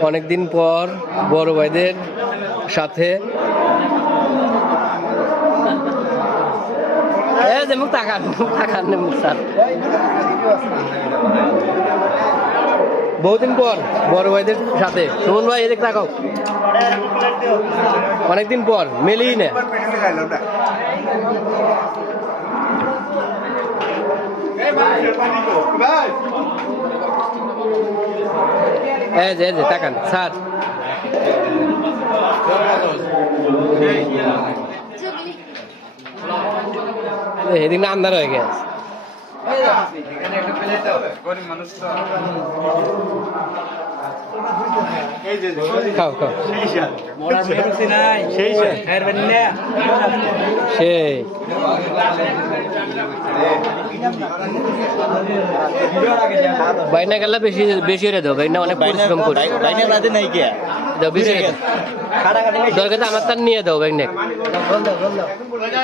অনেকদিন পর বড় ভাইদের সাথে। মুখ বহুদিন পর বড় ভাইদের সাথে। সুমন ভাই এদিকে তাকাও। অনেকদিন পর, মেলেই না। এই যে এই যে তাকান স্যার এদিক না আন্ধার হয়ে গেছে খাও খাও সেই বাইনা গেলে বেশি বেশি রে দাও বাইনা অনেক পরিশ্রম করে। বাইনা রাতে নাই কে? দাও বেশি দাও। দরকার আমার তার নিয়ে দাও বাইনা।